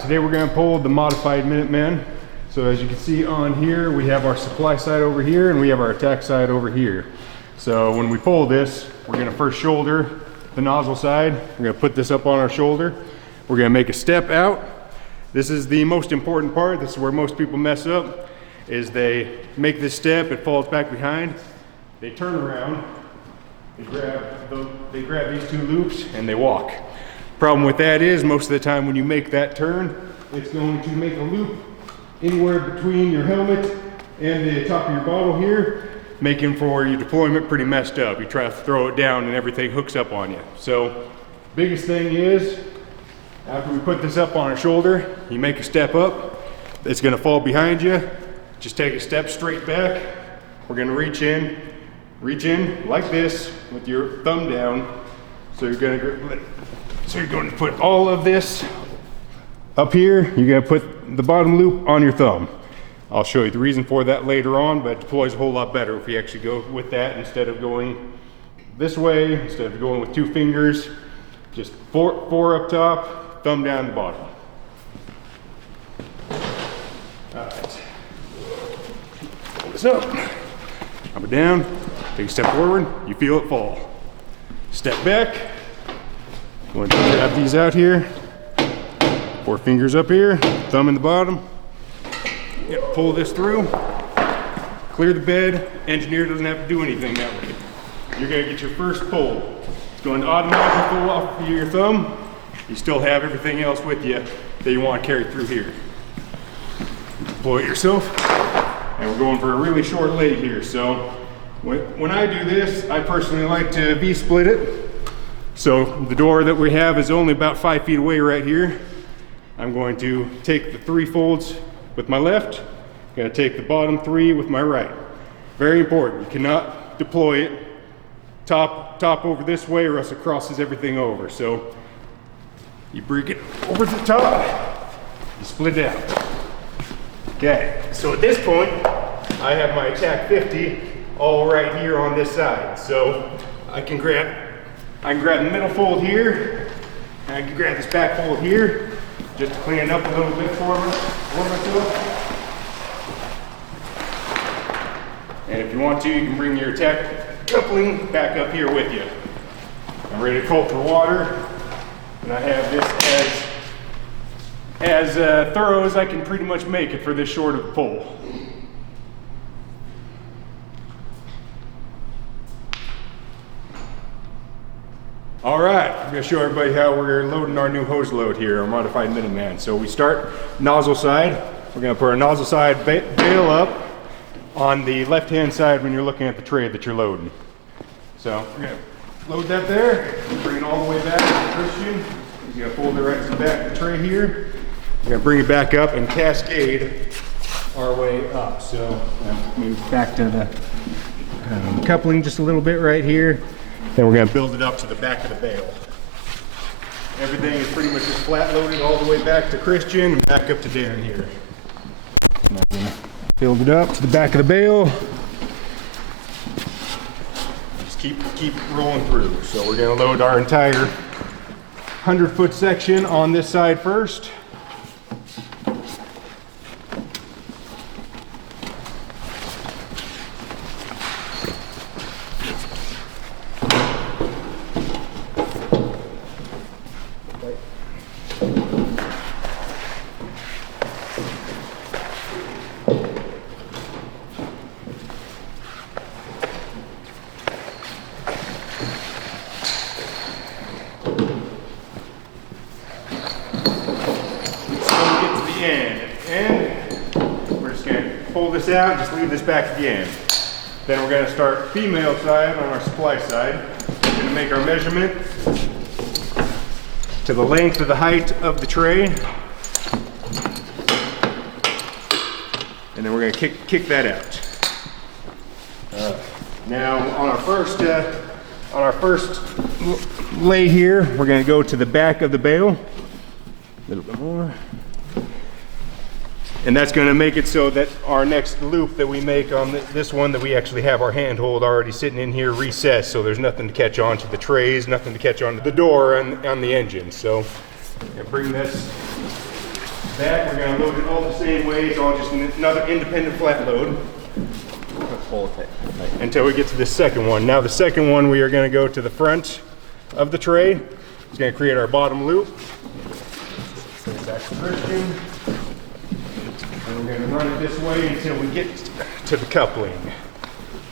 Today we're going to pull the modified Minuteman. So as you can see on here, we have our supply side over here and we have our attack side over here. So when we pull this, we're going to first shoulder the nozzle side. We're going to put this up on our shoulder. We're going to make a step out. This is the most important part. This is where most people mess up, is they make this step, it falls back behind. They turn around, they grab these two loops and they walk. Problem with that is most of the time when you make that turn, it's going to make a loop anywhere between your helmet and the top of your bottle here, making for your deployment pretty messed up. You try to throw it down and everything hooks up on you. So biggest thing is, after we put this up on our shoulder, you make a step up, it's gonna fall behind you. Just take a step straight back. We're gonna reach in like this with your thumb down. So you're going to put all of this up here. You're going to put the bottom loop on your thumb. I'll show you the reason for that later on, but it deploys a whole lot better if you actually go with that instead of going this way, instead of going with two fingers. Just four up top, thumb down the bottom. All right. Pull this up, up and down, take a step forward, you feel it fall. Step back. Going to grab these out here, 4 fingers up here, thumb in the bottom. Yep, pull this through, clear the bed. Engineer doesn't have to do anything that way. You're going to get your first pull. It's going to automatically pull off your thumb. You still have everything else with you that you want to carry through here. Deploy it yourself, and we're going for a really short lay here. So when I do this, I personally like to V-split it. So the door that we have is only about 5 feet away right here. I'm going to take the 3 folds with my left. I'm going to take the bottom 3 with my right. Very important. You cannot deploy it top over this way or else it crosses everything over. So you bring it over to the top, you split it out. Okay, so at this point, I have my attack 50 all right here on this side. So I can grab the middle fold here, and I can grab this back fold here, just to clean it up a little bit for myself. And if you want to, you can bring your attack coupling back up here with you. I'm ready to pull for water, and I have this as thorough as I can pretty much make it for this short of a pull. All right, I'm going to show everybody how we're loading our new hose load here, our modified Minuteman. So we start nozzle side. We're going to put our nozzle side bail up on the left-hand side when you're looking at the tray that you're loading. So we're going to load that there, bring it all the way back to the Christian. He's going to fold it right to the back of the tray here. We're going to bring it back up and cascade our way up. So move back to the coupling just a little bit right here. Then we're going to build it up to the back of the bale. Everything is pretty much just flat loaded all the way back to Christian and back up to Darren here. And I'm going to build it up to the back of the bale. Just keep rolling through. So we're going to load our entire 100-foot section on this side first. Pull this out, just leave this back at the end. Then we're going to start female side on our supply side. We're going to make our measurement to the length of the height of the tray. And then we're going to kick that out. Now on our first lay here, we're going to go to the back of the bale. A little bit more. And that's going to make it so that our next loop that we make on this one, that we actually have our handhold already sitting in here recessed, so there's nothing to catch onto the trays, nothing to catch onto the door and on the engine. So bring this Back, we're gonna load it all the same way. It's all just another independent flat load. Hold it tight. Until we get to this second one. Now the second one, we are gonna go to the front of the tray. It's gonna create our bottom loop. Put it back to Christian. And we're gonna run it this way until we get to the coupling.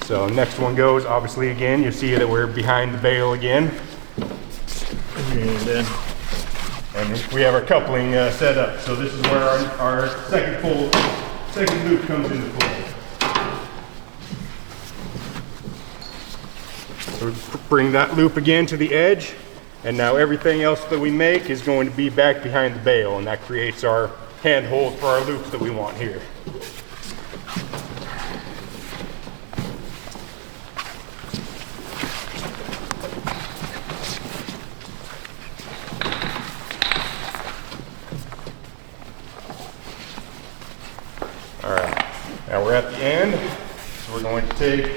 So next one goes, obviously again, you see that we're behind the bale again. And we have our coupling set up. So this is where our second loop comes into play. So we bring that loop again to the edge, and now everything else that we make is going to be back behind the bale, and that creates our handhold for our loops that we want here. All right, now we're at the end, so we're going to take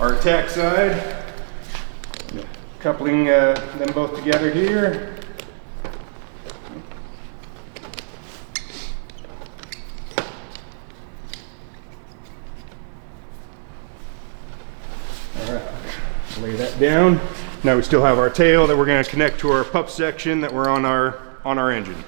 our attack side, coupling them both together here. All right, lay that down. Now we still have our tail that we're going to connect to our pup section that we're on our engine.